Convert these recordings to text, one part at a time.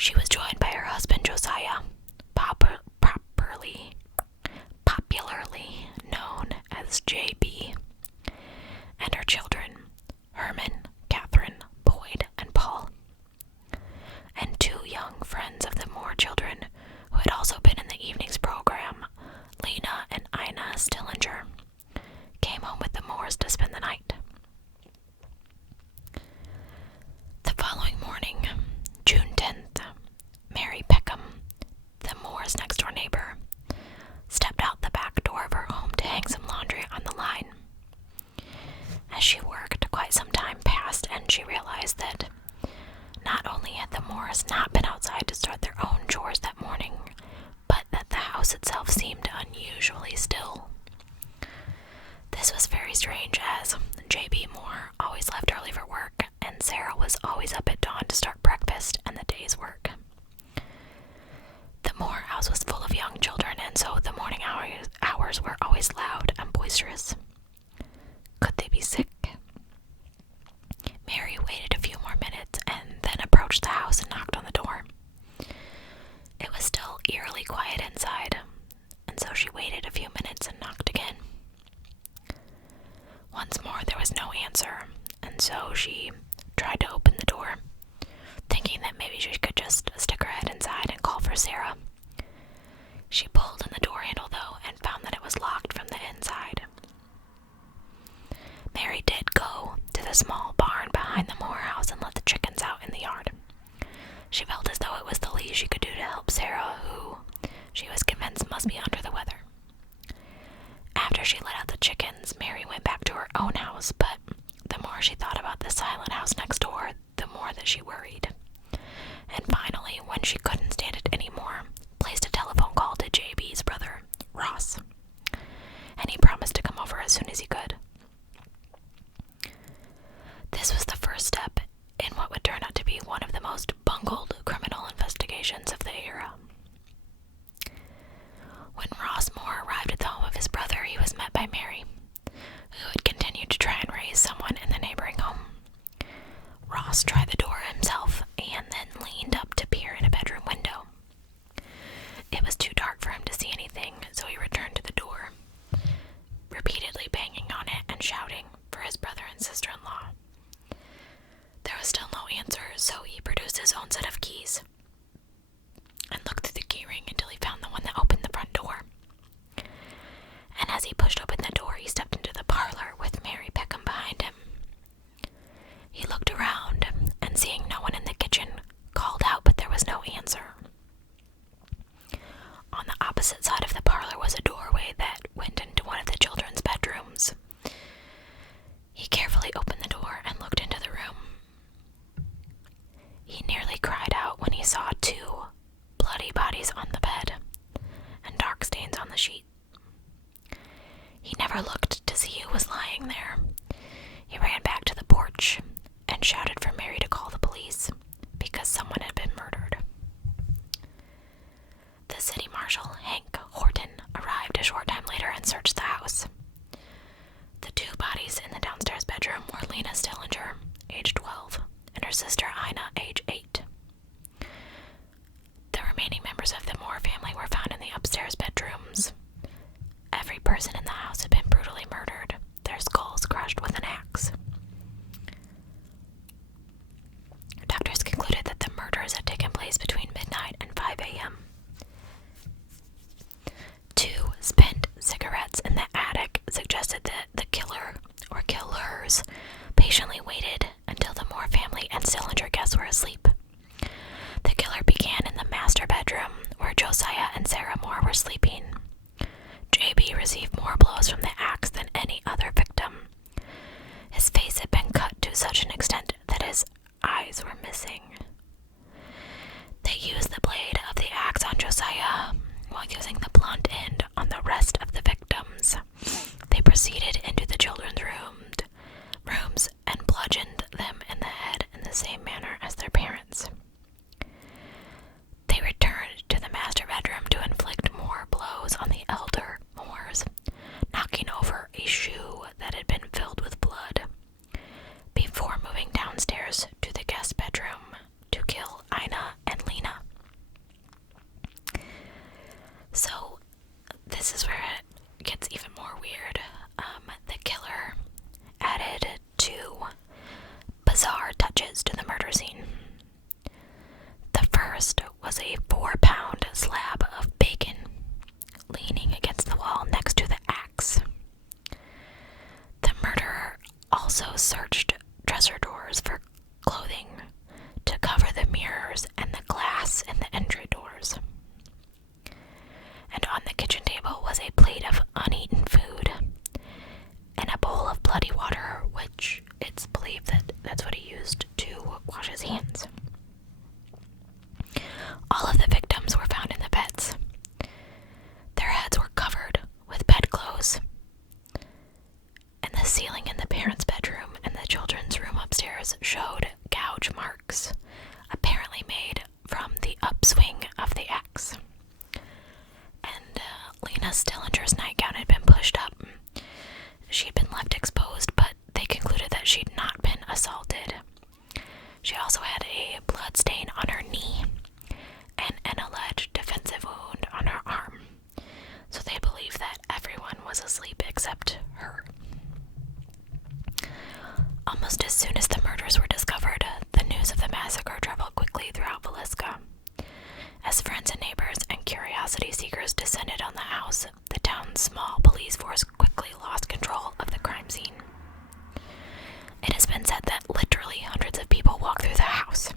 She was joined by her husband Josiah, popularly known as JB, and her children, Herman, Catherine, Boyd, and Paul, and two young friends of the Moore children who had also been in the evening's program, Lena and Ina Stillinger, came home with the Moores to spend the night. The following morning, June 10th, Mary Peckham, the Moore's next-door neighbor, stepped out the back door of her home to hang some laundry on the line. As she worked, quite some time passed, and she realized that not only had the Moores not been outside to start their own chores that morning, but that the house itself seemed unusually still. This was very strange, as J.B. Moore always left early for work, and Sarah was always up at dawn to start breakfast and the day's work. The Moore house was full of young children, and so the morning hours were always loud and boisterous. Could they be sick? Mary waited a few more minutes and then approached the house and knocked on the door. It was still eerily quiet inside, and so she waited a few minutes and knocked again. Once more there was no answer, and so she tried to open the door, thinking that maybe she could just stick her head inside and call for Sarah. She pulled on the door handle, though, and found that it was locked from the inside. Mary did go to the small barn behind the Moore house and let the chickens out in the yard. She felt as though it was the least she could do to help Sarah, who she was convinced must be under the weather. After she let out the chickens, Mary went back to her own house, but the more she thought about the silent house next door, the more that she worried. And finally, when she couldn't stand it anymore, placed a telephone call to JB's brother, Ross, and he promised to come over as soon as he could. This was the first step in what would turn out to be one of the most bungled criminal investigations of the era. When Ross Moore arrived at the home of his brother, he was met by Mary, who had continued to try and raise someone in the neighboring home. Ross tried the door himself and then leaned up to peer in a bedroom window. It was too dark for him to see anything, so he returned to the door, repeatedly banging on it and shouting for his brother and sister-in-law. There was still no answer, so he produced his own set of keys and looked through the key ring until he found the one that opened the front door. And as he pushed open the door, he stepped into the parlor with Mary Peckham behind him. He looked around, and seeing no one in the kitchen, called out, but there was no answer. On the opposite side of the parlor was a doorway that went into one of the children's bedrooms. He carefully opened the door and looked into the room. He nearly cried out when he saw two bloody bodies on the bed and dark stains on the sheet. He never looked to see who was lying there. He ran back to the porch and shouted for Mary to call the police because someone had been murdered. The city marshal, Hank Horton, arrived a short time later and searched the house. The two bodies in the downstairs bedroom were Lena Stillinger, age 12, and her sister Ina, age 8. The remaining members of the Moore family were found in the upstairs bedrooms. Every person in the house had been brutally murdered, their skulls crushed with an axe. Doctors concluded that the murders had taken place between midnight and 5 a.m. Two spent cigarettes in the attic suggested that the killer, or killers, patiently waited until the Moore family and Stillinger guests were asleep. The killer began in the master bedroom, where Josiah and Sarah Moore were sleeping. JB received more blows from the axe than any other victim. His All of the victims were found in the beds. Their heads were covered with bedclothes, and the ceiling in the parents' bedroom and the children's room upstairs showed gouge marks, apparently made from the upswing of the axe. And Lena Stillinger's nightgown had been pushed up. She had been left exposed, but they concluded that she'd not been assaulted. She also had a blood stain on her knee and an alleged defensive wound on her arm. So they believe that everyone was asleep except her. Almost as soon as the murders were discovered, the news of the massacre traveled quickly throughout Villisca. As friends and neighbors and curiosity seekers descended on the house, the town's small police force quickly lost control of the crime scene. It has been said that literally hundreds of people walked through the house,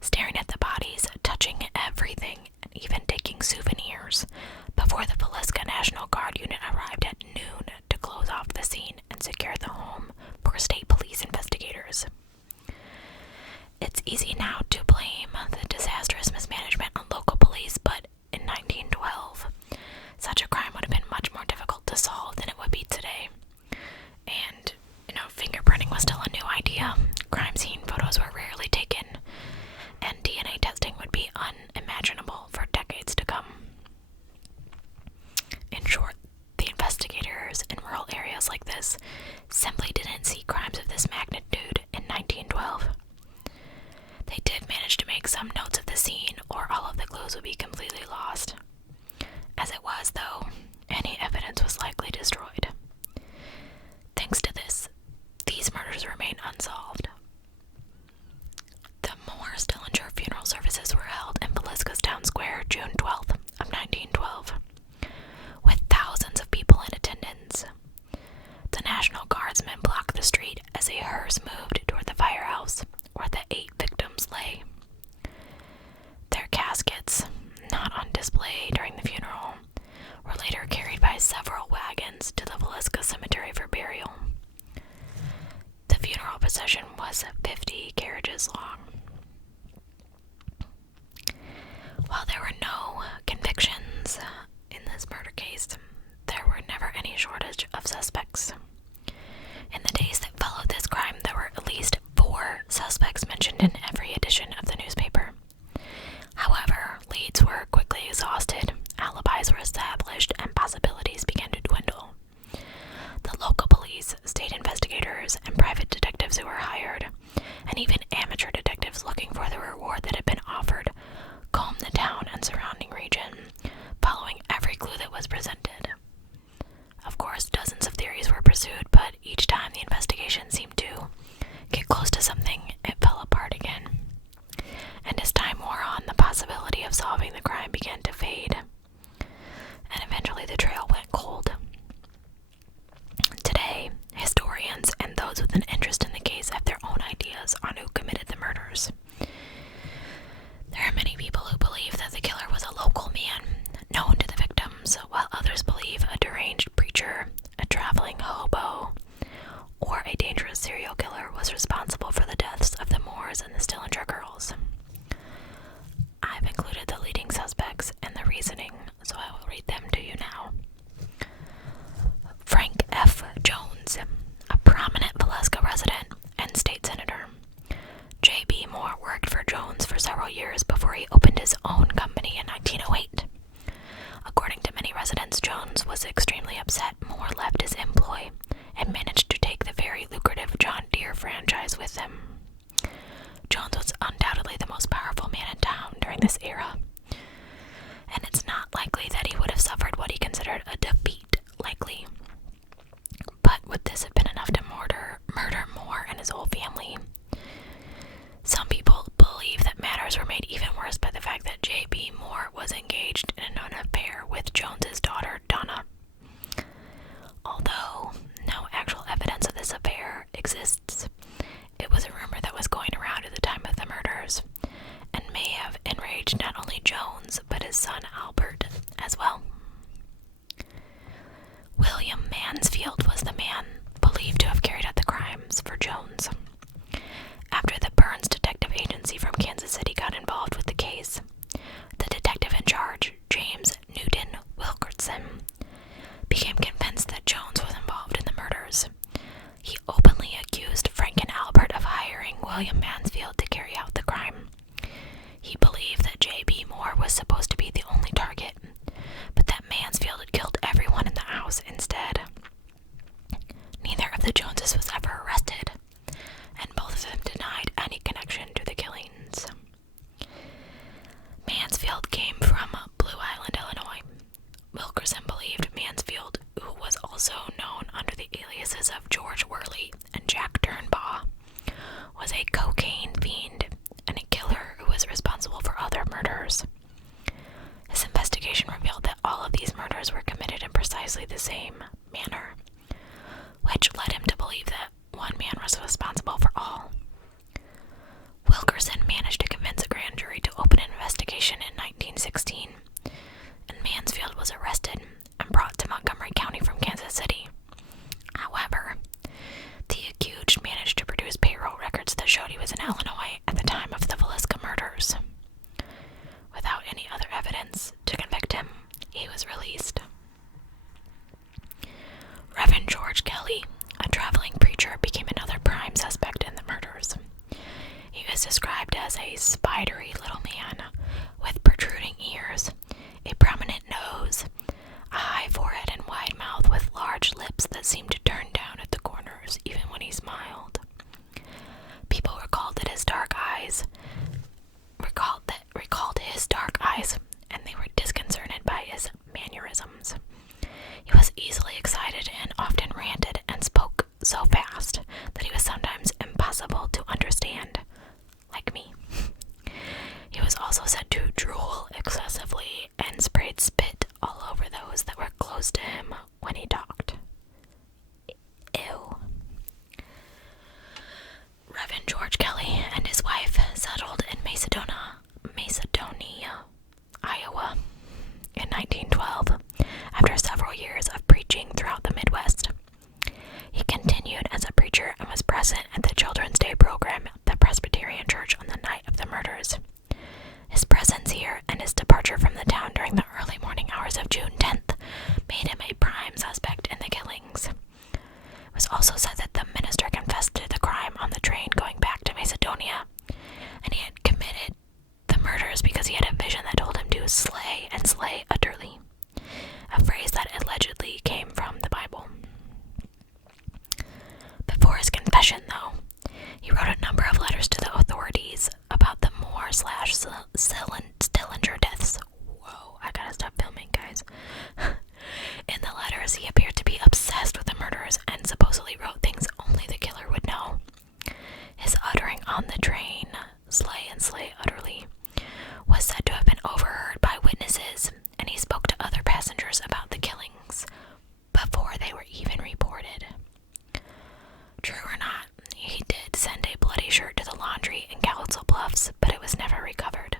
staring at the bodies, touching everything, and even taking souvenirs, before the Villisca National Guard unit arrived at noon to close off the scene and secure the home for state police investigators. It's easy now to blame the disastrous mismanagement on local police, but in 1912, such a crime would have been much more difficult to solve than it would be today. And, fingerprinting was still a new idea. Crime scene photos were rarely taken, and DNA testing would be unimaginable for decades to come. In short, the investigators in rural areas like this simply didn't see crimes of this magnitude in 1912. They did manage to make some notes of the scene, or all of the clues would be completely lost. As it was, though, any evidence was likely destroyed. Thanks to this, these murders remain unsolved. The Moore-Stillinger funeral services were held in Villisca's town square June 12th of 1912, with thousands of people in attendance. The National Guardsmen blocked the street as a hearse moved toward the firehouse where the 8 victims lay. Their caskets, not on display during the funeral, were later carried by several wagons to the Villisca cemetery for burial. The funeral procession was 50 carriages long. While there were no convictions in this murder case, there were never any shortage of suspects. In the days that followed this crime, there were at least 4 suspects mentioned in every edition of the newspaper. However, leads were quickly exhausted, alibis were established, and possibilities began to dwindle. The local police, state investigators, and private detectives who were hired, and even amateur detectives looking for the reward that had been offered, combed the town and surrounding region, following every clue that was presented. Of course, dozens of theories were pursued, but each time the investigation seemed to get close to something, it fell apart again. And as time wore on, the possibility of solving the crime began to fade, and eventually the trail went cold. Today, historians and those with an interest in the case have their own ideas on who committed the murders. There are many people who believe that the killer was a local man, known to the victims, while others believe a deranged preacher, a traveling hobo, or a dangerous serial killer was responsible for the deaths of the Moores and the Stillinger girls. I've included the leading suspects and the reasoning, so I will read them to you now. Frank F. Jones, a prominent Villisca resident and state senator. J.B. Moore worked for Jones for several years before he opened his own company in 1908. According to many residents, Jones was extremely upset Moore left his employ and managed to take the very lucrative John Deere franchise with him. Jones was undoubtedly the most powerful man in town during this era, and it's not likely that he would have suffered what he considered a defeat lightly. But would this have been enough to murder Moore and his whole family? Some people believe that matters were made even worse by the fact that J.B. Moore was engaged in an affair with Jones's daughter, Donna. Although no actual evidence of this affair exists, it was a rumor that was going around at the time of the murders, and may have enraged not only aliases of George Worley and Jack Turnbaugh, was a cocaine fiend and a killer who was responsible for other murders. His investigation revealed that all of these murders were committed in precisely the same manner, which led him to believe that one man was responsible for all. Wilkerson managed to convince a grand jury to open an investigation in 1916, and Mansfield was arrested and brought to Montgomery County from Kansas City. However, the accused managed to produce payroll records that showed he was in Illinois at the time of the Villisca murders. Without any other evidence to convict him, he was released. Reverend George Kelly, a traveling preacher, became another prime suspect in the murders. He was described as a spidery little man with protruding ears, a prominent nose, a high forehead and wide mouth with large lips that seemed to turn down at the corners even when he smiled. People recalled his dark eyes, and they were disconcerted by his mannerisms. He was easily excited and often ranted and spoke so fast that he was sometimes impossible to understand, like me. He was also said to drool excessively and sprayed spit all over those that were close to him when he talked. Ew. Reverend George Kelly and his wife settled in Macedonia, Iowa, in 1912, after several years of preaching throughout the Midwest. He continued as a preacher and was present at the Children's Day program at the Presbyterian Church on the night of the murders. His presence here and his departure from the town during the early morning hours of June 10th made him a prime suspect in the killings. It was also said that the minister confessed to the crime on the train going back to Macedonia, and he had committed the murders because he had a vision that told him to slay and slay utterly, a phrase that allegedly came from the Bible. Before his confession, though, he wrote a number of letters to the authorities about the Moore/Stillinger deaths. Whoa, I gotta stop filming, guys. In the letters, he appeared to be obsessed with the murders and supposedly wrote things only the killer would know. His uttering on the train, slay and slay utterly, was said to have been overheard by witnesses, and he spoke to other passengers about the killings before they were even reported. True or not, he did send a bloody shirt to the laundry in Council Bluffs, but it was never recovered.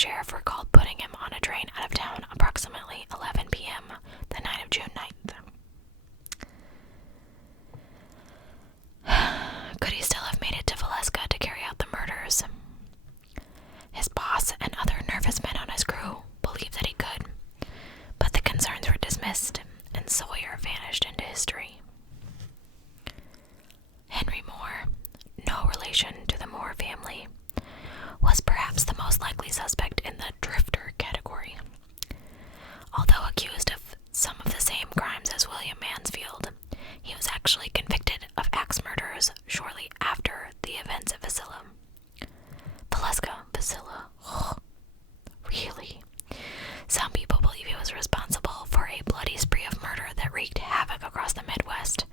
sheriff recalled putting him on a train out of town approximately 11 p.m. the night of June 9th. Could he still have made it to Villisca to carry out the murders? His boss and other nervous men on his crew believed that he could, but the concerns were dismissed, and Sawyer vanished into history. Henry Moore, no relation to the Moore family, was perhaps the most likely suspect in the drifter category. Although accused of some of the same crimes as William Mansfield, he was actually convicted of axe murders shortly after the events of Villisca. Villisca. Oh, really? Some people believe he was responsible for a bloody spree of murder that wreaked havoc across the Midwest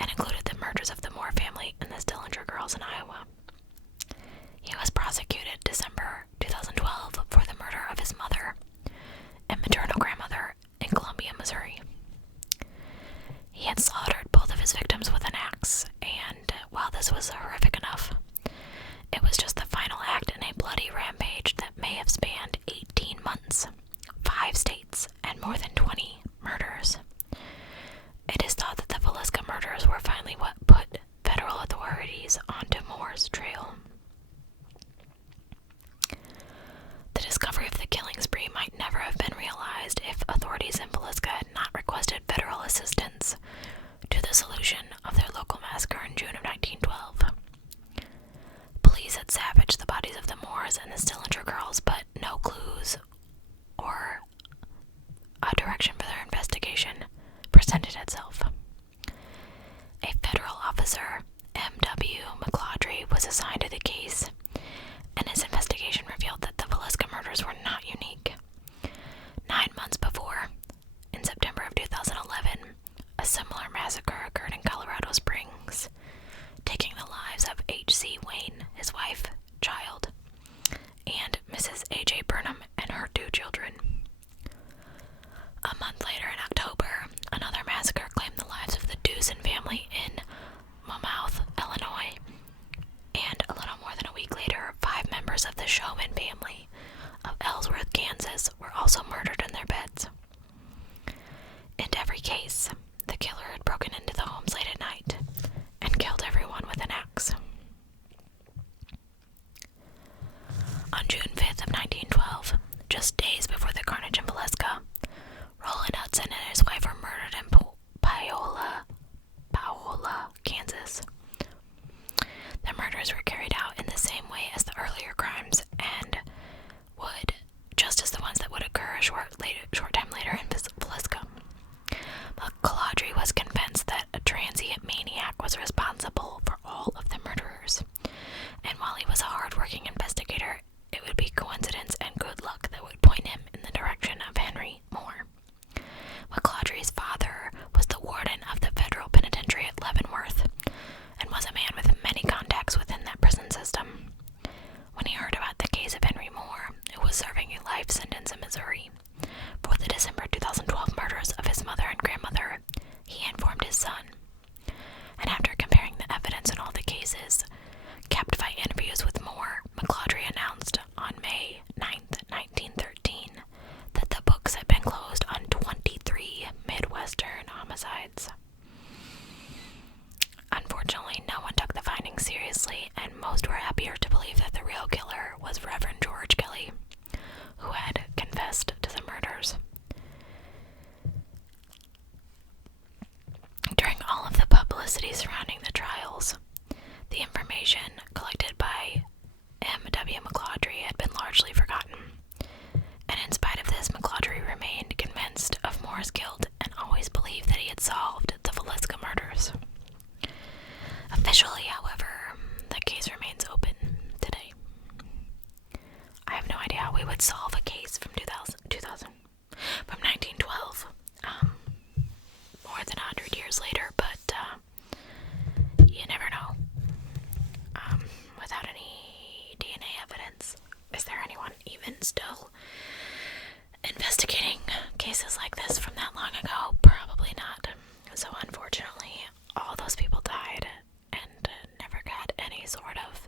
and included the murders of the Moore family and the Stillinger girls in Iowa. He was prosecuted December 2012 for the murder of his mother and maternal grandmother in Columbia, Missouri. He had slaughtered both of his victims with an axe, and while this was horrific enough, it was just the final act in a bloody rampage that may have spanned 18 months, 5 states, and more than 20 murders. It is thought that the Villisca murders were finally what put federal authorities onto Moore's trail. The discovery of the killing spree might never have been realized if authorities in Villisca had not requested federal assistance to the solution of their local massacre in June of 1912. Police had salvaged the bodies of the Moores and the Stillinger girls, but no clues or a direction for their investigation presented itself. A federal officer, M.W. McClawdry, was assigned to the case, and his investigation revealed that the Villisca murders were not unique. 9 months before, in September of 2011, a similar massacre occurred in Colorado Springs, taking the lives of H.C. Wayne, his wife, child, and Mrs. A.J. Burnham and her 2 children. A month later, in October, another massacre claimed the lives of the Dewson family in Monmouth, Illinois, and a little more than a week later, 5 members of the Showman family of Ellsworth, Kansas, were also murdered in their beds. In every case, the killer had broken into the homes late at night and killed everyone with an axe. On June 5th of 1912, just days before the carnage in Villisca, Roland Hudson and his wife were murdered in Paola, Kansas. The murders were carried out in the same way as the earlier crimes and would, just as the ones that would occur a short time later in Villisca. McClawdry was convinced that a transient maniac was responsible for all of the murderers, and while he was a hard-working investigator, it would be coincidence and good luck that would point him in the direction of Henry Moore. McClawdry's father was the warden of the federal penitentiary at Leavenworth, and was a man with many contacts within that prison system. When he heard about the case of Henry Moore, who was serving a life sentence in Missouri for the December 2012 murders of his mother and grandmother, he informed his son. And after comparing the evidence in all the cases, capped by interviews with Moore, McClawdry announced on May 9th, 1913, that the books had been closed on 23 Midwestern homicides. Unfortunately, no one took the findings seriously, and most were happier to believe that the real killer was Reverend George Kelly, who had confessed to the murders. During all of the publicity surrounding the trials, the information collected by M.W. McClawdry had been largely forgotten, and in spite of this, McClawdry remained convinced of Moore's guilt and always believed that he had solved the Villisca murders. Officially, however, the case remains open today. I have no idea how we would solve a case from 1912, more than 100 years later, but you never know. Without any DNA evidence, is there anyone even still investigating cases like this from that long ago? Probably not. So unfortunately, all those people died and never got any sort of